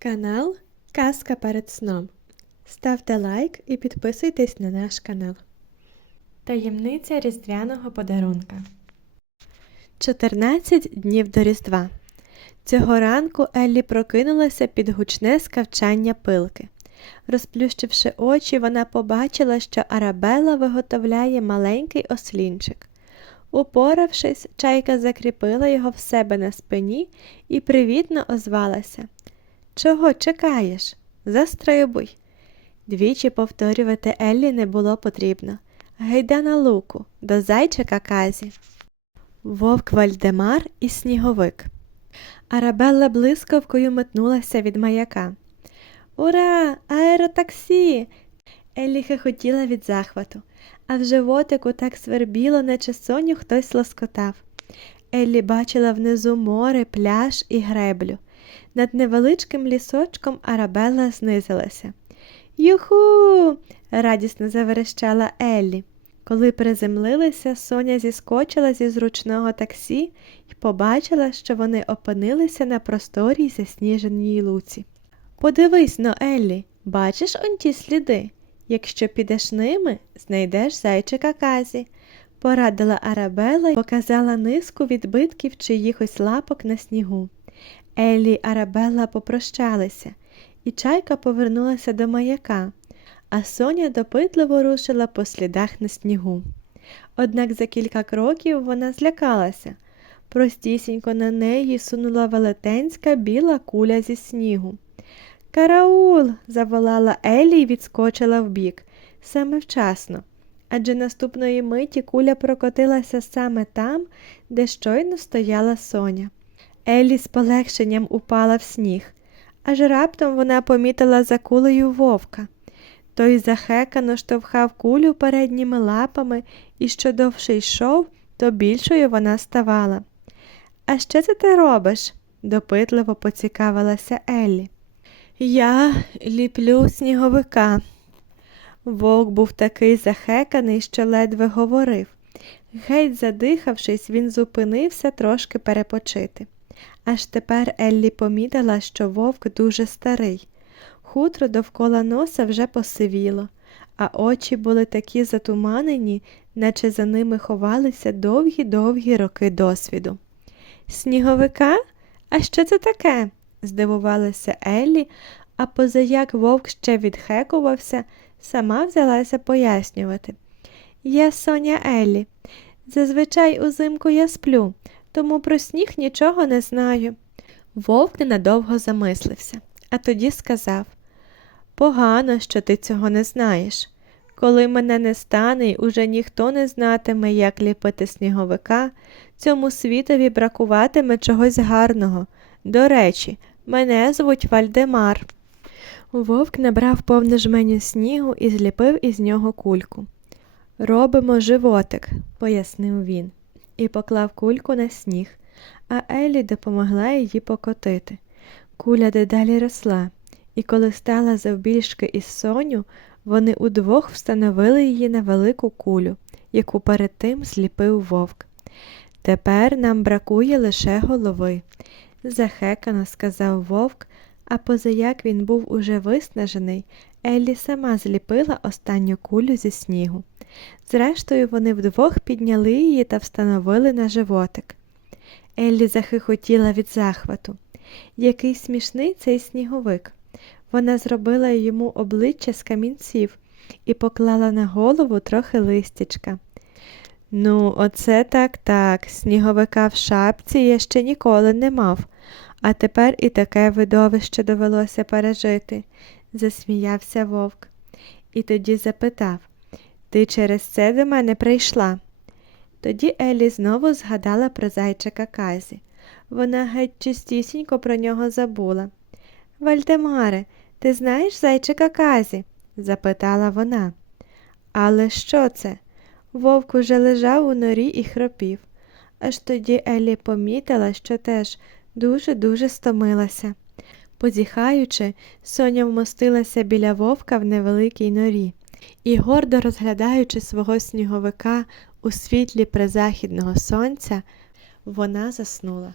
Канал Казка перед сном. Ставте лайк і підписуйтесь на наш канал. Таємниця різдвяного подарунка. 14 днів до Різдва. Цього ранку Еллі прокинулася під гучне скавчання пилки. Розплющивши очі, вона побачила, що Арабела виготовляє маленький ослінчик. Упоравшись, чайка закріпила його в себе на спині і привітно озвалася. Чого чекаєш? Застрибуй. Двічі повторювати Еллі не було потрібно. Гайда на луку, до зайчика казі. Вовк Вальдемар і сніговик. Арабелла блискавкою метнулася від маяка. Ура! Аеротаксі! Еллі хихотіла від захвату, а в животику так свербіло, наче соню хтось лоскотав. Еллі бачила внизу море, пляж і греблю. Над невеличким лісочком Арабелла знизилася. Юху. радісно заверещала Еллі. Коли приземлилися, Соня зіскочила зі зручного таксі і побачила, що вони опинилися на просторій засніженій луці. Подивись но, Еллі, бачиш он ті сліди? Якщо підеш ними, знайдеш зайчика казі, порадила Арабела і показала низку відбитків чиїхось лапок на снігу. Еллі й Арабелла попрощалися, і чайка повернулася до маяка, а Соня допитливо рушила по слідах на снігу. Однак за кілька кроків вона злякалася. Простісінько на неї сунула велетенська біла куля зі снігу. Караул. заволала Елі і відскочила вбік, саме вчасно. Адже наступної миті куля прокотилася саме там, де щойно стояла Соня. Еллі з полегшенням упала в сніг, аж раптом вона помітила за кулею вовка. Той захекано штовхав кулю передніми лапами, і що довше йшов, то більшою вона ставала. А що це ти робиш? допитливо поцікавилася Еллі. Я ліплю сніговика. Вовк був такий захеканий, що ледве говорив. Геть задихавшись, він зупинився трошки перепочити. Аж тепер Еллі помітила, що вовк дуже старий. Хутро довкола носа вже посивіло, а очі були такі затуманені, наче за ними ховалися довгі-довгі роки досвіду. Сніговика? А що це таке? здивувалася Еллі, а позаяк вовк ще відхекувався, сама взялася пояснювати. Я Соня Еллі. Зазвичай узимку я сплю, тому про сніг нічого не знаю. Вовк ненадовго замислився, а тоді сказав Погано, що ти цього не знаєш. Коли мене не стане і уже ніхто не знатиме, як ліпити сніговика, цьому світові бракуватиме чогось гарного. До речі, мене звуть Вальдемар. Вовк набрав повне жменю снігу і зліпив із нього кульку. Робимо животик, пояснив він, і поклав кульку на сніг, а Еллі допомогла її покотити. Куля дедалі росла, і коли стала завбільшки із соню, вони удвох встановили її на велику кулю, яку перед тим зліпив вовк. Тепер нам бракує лише голови, захекано сказав вовк, а позаяк він був уже виснажений, Еллі сама зліпила останню кулю зі снігу. Зрештою, вони вдвох підняли її та встановили на животик. Еллі захихотіла від захвату. Який смішний цей сніговик. Вона зробила йому обличчя з камінців і поклала на голову трохи листячка. Ну, оце так так, сніговика в шапці я ще ніколи не мав, а тепер і таке видовище довелося пережити, засміявся вовк. І тоді запитав Ти через це до мене прийшла? Тоді Елі знову згадала про зайчика Казі. Вона геть чистісінько про нього забула. Вальдемаре, ти знаєш зайчика Казі? запитала вона. Але що це? Вовк уже лежав у норі і хропів. Аж тоді Елі помітила, що теж дуже-дуже стомилася. Позіхаючи, Соня вмостилася біля вовка в невеликій норі і, гордо розглядаючи свого сніговика у світлі призахідного сонця, вона заснула.